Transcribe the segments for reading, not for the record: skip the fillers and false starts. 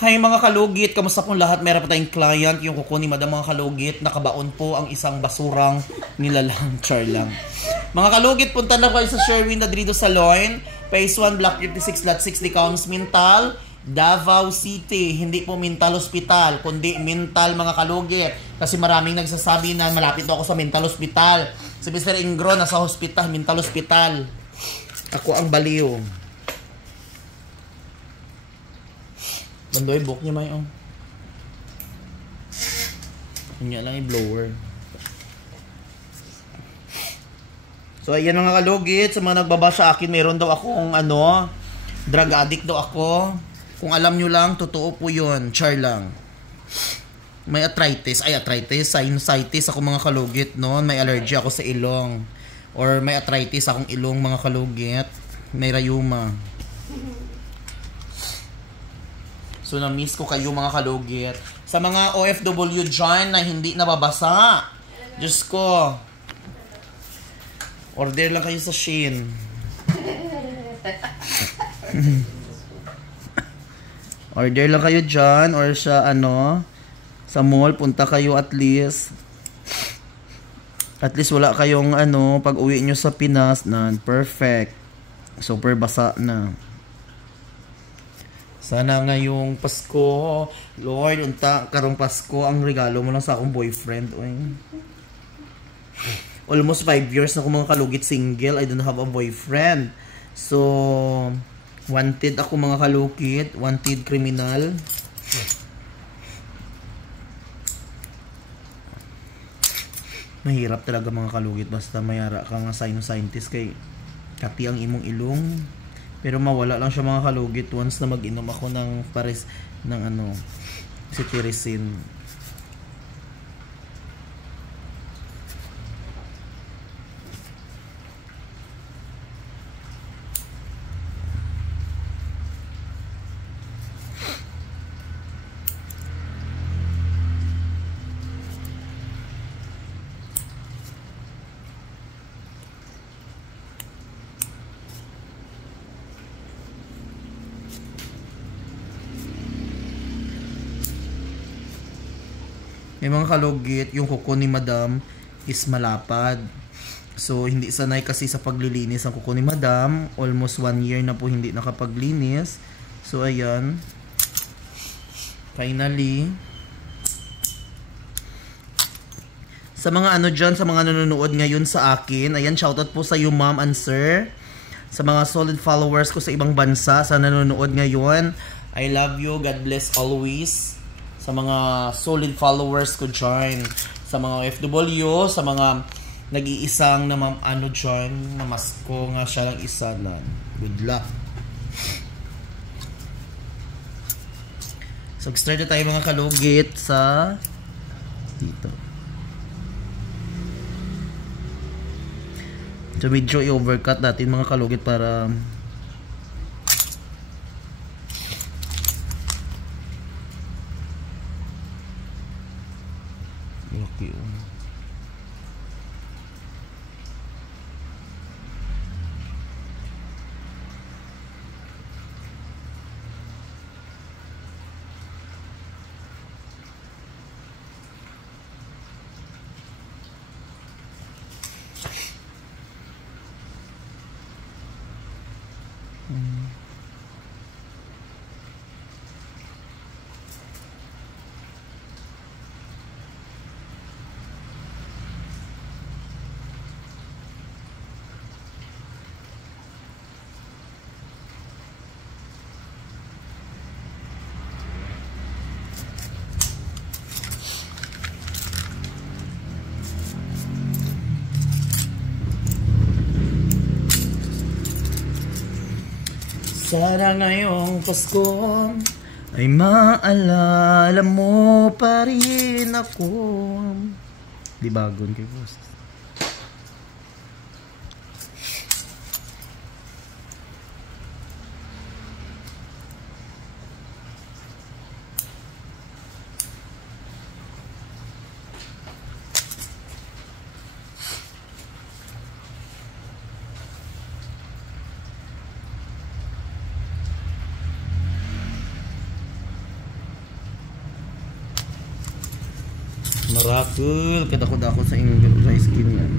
Hi mga kalugit, kamusta pong lahat? Meron pa tayong client, yung kuko ni Madam mga kalugit. Nakabaon po ang isang basurang nilalang, char lang. Mga kalugit, punta na kayo sa Sherwin Nadrido Salon, Phase 1, Block 56, Lot 6, Dicaons, Mintal, Davao City. Hindi po Mintal Hospital, kundi Mintal mga kalugit. Kasi maraming nagsasabi na malapit ako sa Mintal Hospital. Si Mr. Ingro, nasa hospital, Mintal Hospital. Ako ang baliw. Bandoy, book niya may Kanya lang i-blower. So, ayan mga kalugit. Sa mga nagbaba sa akin, mayroon daw akong drug addict daw ako. Kung alam nyo lang, totoo po yun. Char lang. May arthritis. Ay, arthritis. Sinusitis ako mga kalugit noon. May allergy ako sa ilong. Or may arthritis akong ilong mga kalugit. May rayuma. So, na-miss ko kayo mga kalugit. Sa mga OFW dyan na hindi nababasa. Diyos ko. Order lang kayo sa Shein. Order lang kayo dyan. Or sa sa mall. Punta kayo at least. At least wala kayong pag uwi nyo sa Pinas na perfect. Super basa na. Sana ngayong Pasko, Lord, unta karong Pasko, ang regalo mo lang sa akong boyfriend. Uy. Almost 5 years na ako mga kalugit single. I don't have a boyfriend. So, wanted ako mga kalugit. Wanted criminal. Mahirap talaga mga kalugit. Basta mayara ka nga scientist kay kati ang imong ilong. Pero mawala lang siya mga kalugit once na mag-inom ako ng pares ng cetirizine. May mga kalugit, yung kuko ni Madam is malapad. So, hindi sanay kasi sa paglilinis ang kuko ni Madam. Almost 1 year na po hindi nakapaglinis. So, ayan. Finally. Sa mga dyan, sa mga nanonood ngayon sa akin, ayan, shoutout po sa you ma'am and sir. Sa mga solid followers ko sa ibang bansa, sa nanonood ngayon, I love you, God bless always. Sa mga solid followers ko dyan, sa mga FW, sa mga nag-iisang na dyan, namasko nga siya lang isa na. Good luck. So, start na tayo mga kalugit sa dito. So, medyo i-overcut natin mga kalugit para okay. Sana ngayong Pasko ay maalala mo pa rin ako. Di bagon kay boss. Miracle. Kadako-dako sa inyong dry skin yan.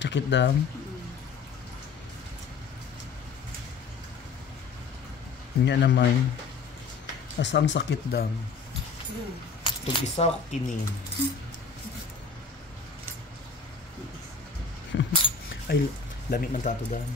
Sakit dam. Nya naman. Asang sakit dam. Pag isa ako kinin. Ay, lamig man tato dam.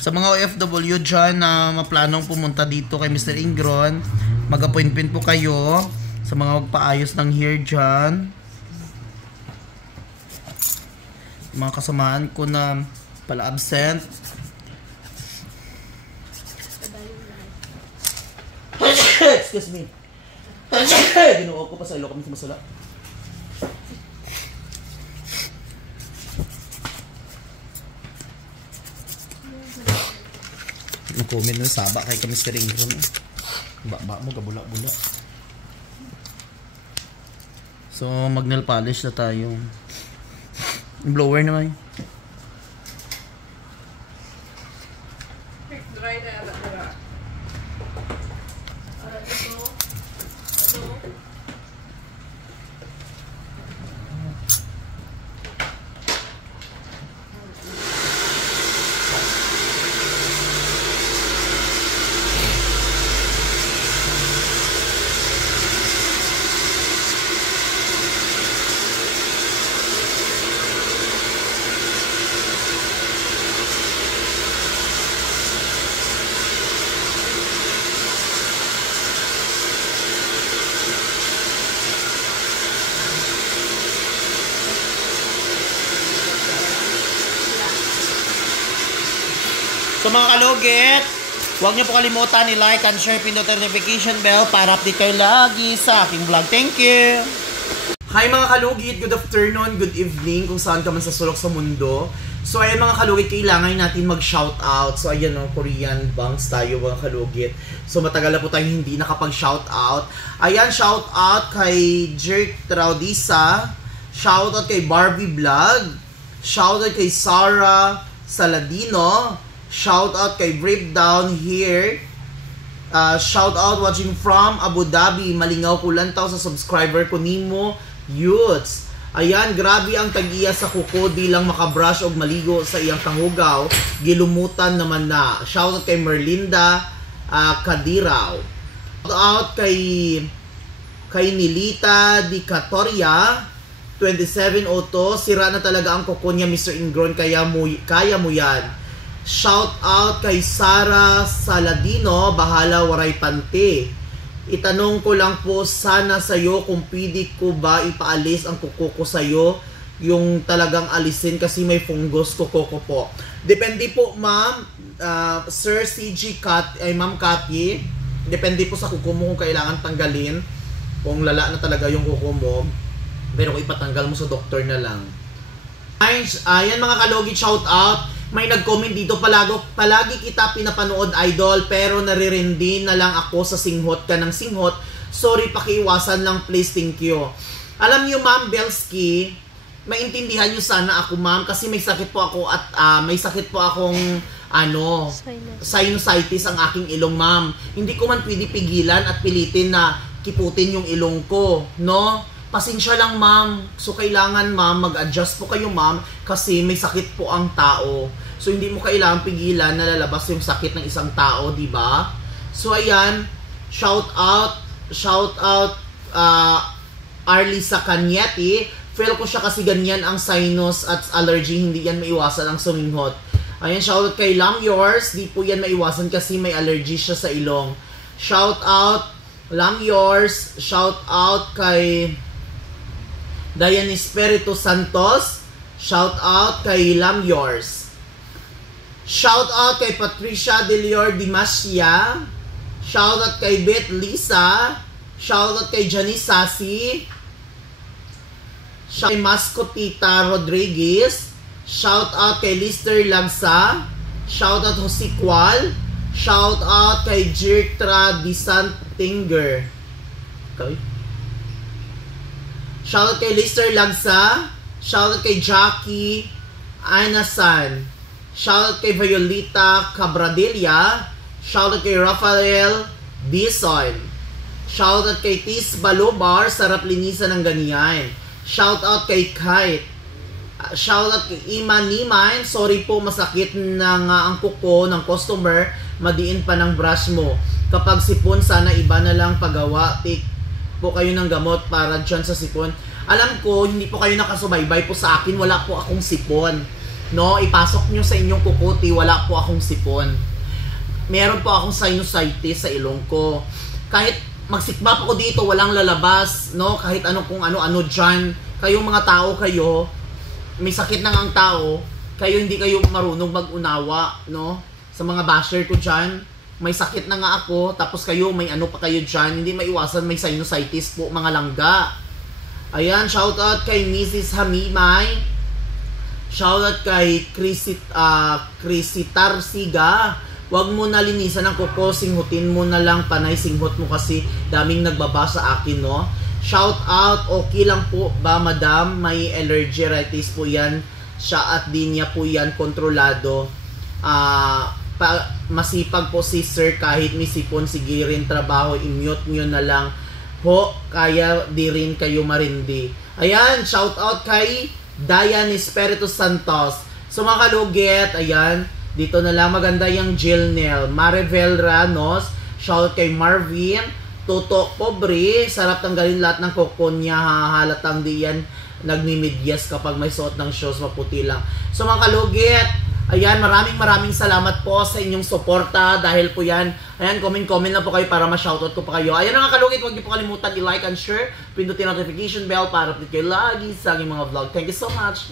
Sa mga OFW dyan na maplanong pumunta dito kay Mr. Ingron, mag-appointment po kayo sa mga magpaayos ng hair dyan. Mga kasamaan ko na pala absent. Excuse me. Ginuo ko pa sa ilo kami sa masala. Comment na saba kay Mr. Ingron. Ba mo gabula-bula. So mag-nail polish na tayo. Blower naman. Dry na ata dira. So mga kalugit, huwag niyo po kalimutan i-like and share, pindot notification bell para update kayo lagi sa aking vlog. Thank you! Hi mga kalugit, good afternoon, good evening kung saan ka man sa sulok sa mundo. So ayan mga kalugit, kailangan natin mag-shoutout. So ayan o, Korean bangs tayo mga kalugit. So matagal na po tayong hindi nakapag-shoutout. Ayan, shoutout kay Jerk Traudisa, shoutout kay Barbie Vlog, shoutout kay Sarah Saladino, shoutout kay Breakdown here, Shout out watching from Abu Dhabi. Malingaw ko lantaw sa subscriber ko nimo, youths. Ayan, grabe ang tag-iya sa kuko, di lang makabrush o maligo sa iyang kahugaw. Gilumutan naman na. Shout out kay Merlinda Kadiraw. Shout out kay Nilita Di Catoria 2702. Sira na talaga ang kuko niya, Mr. Ingron, kaya mo yan. Shout out kay Sara Saladino, bahala waray pante. Itanong ko lang po sana sa'yo kung pwede ko ba ipaalis ang kuko ko sa'yo, yung talagang alisin kasi may fungus kuko ko po. Depende po, ma'am, Sir CG Ma'am Cathy, depende po sa kuko mo kung kailangan tanggalin, kung lala na talaga yung kuko mo, pero kung ipatanggal mo sa doktor na lang. Ayan mga kalogit, shout out. May nag-comment dito, palagi kita pinapanood, idol, pero naririndi na lang ako sa singhot ka ng singhot. Sorry, pakiiwasan lang please, thank you. Alam niyo, Ma'am Belsky, maintindihan niyo sana ako, ma'am, kasi may sakit po ako at may sakit po akong sinusitis ang aking ilong, ma'am. Hindi ko man pwede pigilan at pilitin na kiputin yung ilong ko, no? Pasensya lang, ma'am. So, kailangan, ma'am, mag-adjust po kayo, ma'am, kasi may sakit po ang tao. So, hindi mo kailangan pigilan na lalabas yung sakit ng isang tao, di ba? So, ayan, shout out, Arlisa Canyeti. Feel ko siya kasi ganyan ang sinus at allergy, hindi yan maiwasan ang suminghot. Ayan, shout out kay Lam Yours. Di po yan maiwasan kasi may allergy siya sa ilong. Shout out, Lam Yours. Shout out kay Dayan Espiritu Santos. Shout out kay Lam Yours. Shout out kay Patricia Delior Dimasya. Shout out kay Beth Lisa. Shout out kay Janice Sasi. Shout out kay Mascotita Rodriguez. Shout out kay Lister Lagsa. Shout out Jose Qual. Shout out kay Jirtra Disantinger. Okay. Shout out kay Lister Lagsa. Shout out kay Jackie Anasan. Shout out kay Violeta Cabradilla. Shout out kay Rafael Dison. Shout out kay Tis Balobar. Sarap linisan ng ganyan. Shout out kay Kite. Shout out kay Ima Niman. Sorry po, masakit na nga ang kuko ng customer. Madiin pa ng brush mo. Kapag sipon, sana iba na lang pagawa. Take po kayo ng gamot para dyan sa sipon. Alam ko, hindi po kayo nakasubaybay po sa akin. Wala po akong sipon. No, ipasok nyo sa inyong kukuti. Wala po akong sipon. Meron po akong sinusitis sa ilong ko. Kahit magsikbap ako dito, walang lalabas. No, kahit kung ano-ano dyan. Kayong mga tao kayo, may sakit na nga ang tao, kayo hindi kayo marunong mag-unawa, no? Sa mga basher ko dyan, may sakit na nga ako, tapos kayo, may ano pa kayo dyan, hindi maiwasan, may sinusitis po, mga langga. Ayan, shoutout kay Mrs. Hamimay. Shoutout kay Crisitar Siga. Huwag mo na linisan ang kuko, singhutin mo na lang, panay singhot mo kasi daming nagbaba sa akin, no? Shout out, okay lang po ba, madam? May allergitis po yan. Siya at di niya po yan kontrolado. Masipag po si sir kahit may sipon, sige rin trabaho, i-mute nyo na lang ho, kaya di rin kayo marindi. Ayan, shout out kay Dayan Espiritu Santos. So mga kalugit, ayan, dito na lang, maganda yung Jill Nel. Maribel Ranos, shout out kay Marvin. Toto Pobre, sarap tanggalin lahat ng kuko niya, halatang di yan nagmimidyas kapag may suot ng shoes, maputi lang. So mga kalugit, ayan, maraming salamat po sa inyong suporta dahil po yan, ayan, comment lang po kayo para ma-shoutout ko pa kayo. Ayan mga kalugit, huwag niyo po kalimutan i-like and share, pindutin notification bell para update kayo lagi sa aking mga vlog. Thank you so much!